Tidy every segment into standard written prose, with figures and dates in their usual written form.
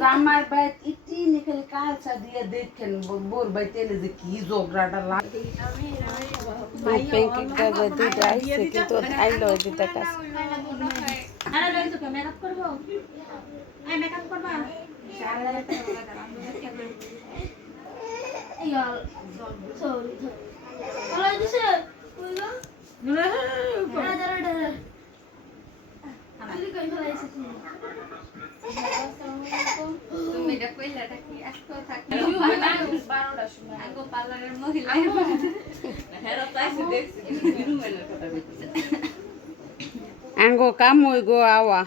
জামাই বাইত ইটি নিখেল কালসা দিয়ে দেখেন বোর বাইত এলে যে কি ঝগড়াটা লাগে পেঙ্কিক দাদা দুইটা আইছে কিন্তু আইলো দিতে কাছে মেকআপ করবো মেকআপ করবা সরি ভালো দিছে কইলো তুমি এটা কইলাটা কি আজকে থাকি 12টার সময় আগো পার্লারের মহিলা হেরা তাইছে দেখছি কিন্তু মেনের কথা কইতেছে আঙ্গো কাম হই গো আওয়া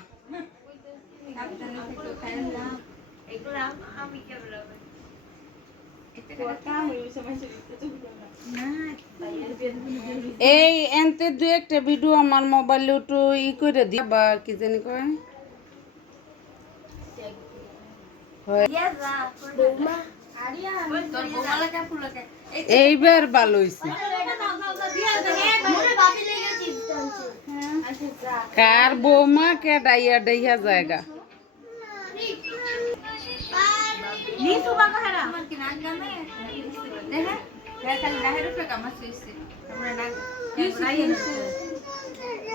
এগুলা আমি কে বলবো এই এনতে দু একটা ভিডিও আমার মোবাইলে একটু ই করে দি বা কি জানি কয় এইবার ভালো হইছে কার বৌমা কে ডাইয়া ডাইয়া জায়গা নিসু বাবা হারা আমার কি নাক গামে দেখে হ্যাঁ খালি নাহের উপরে কামা সুইছে আমরা নাক রাইয়ে নিছে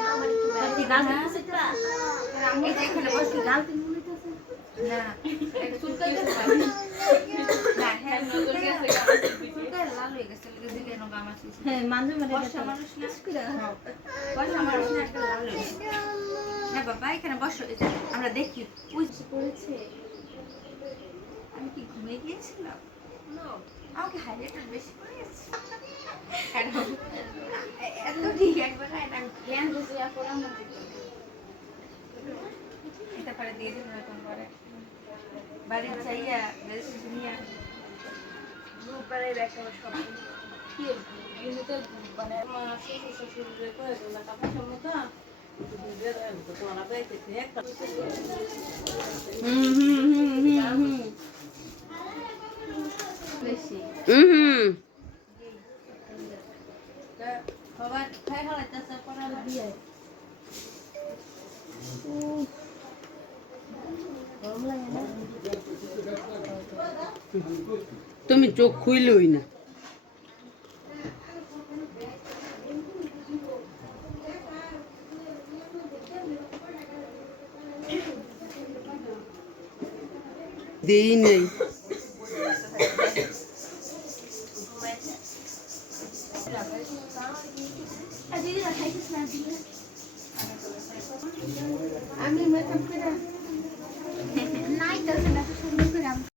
আমার কি গাল দিতেছে আমি যে এখানে বসে গাল তিন মিনিট আছে না এক চুলকাই না হ্যাঁ নজর গেছে চুলকাই লাল হয়ে গেছে লাগে দিলে নো গামা সুইছে হ্যাঁ মাঝে মাঝে বসা মানুষ না বসা মানুষ না একটা লাল হয়ে গেছে না বাবা এখানে বসো আমরা দেখি পুজো করেছে আমি কি ঘুমিয়ে গিয়েছিলাম আমাকে হাইলাইটার বেশি করে গেছে এত ঠিক একবার জ্ঞান বুঝিয়া পড়ার মতো এটা পরে দিয়ে দিন এরকম করে বাড়ি চাইয়া নিয়ে গ্রুপারে একটা সব কি ইউনিটের মানে আমার শ্বশুর করে দিল টাকা সমতা তুমি চোখ খুইলই না দেই নেই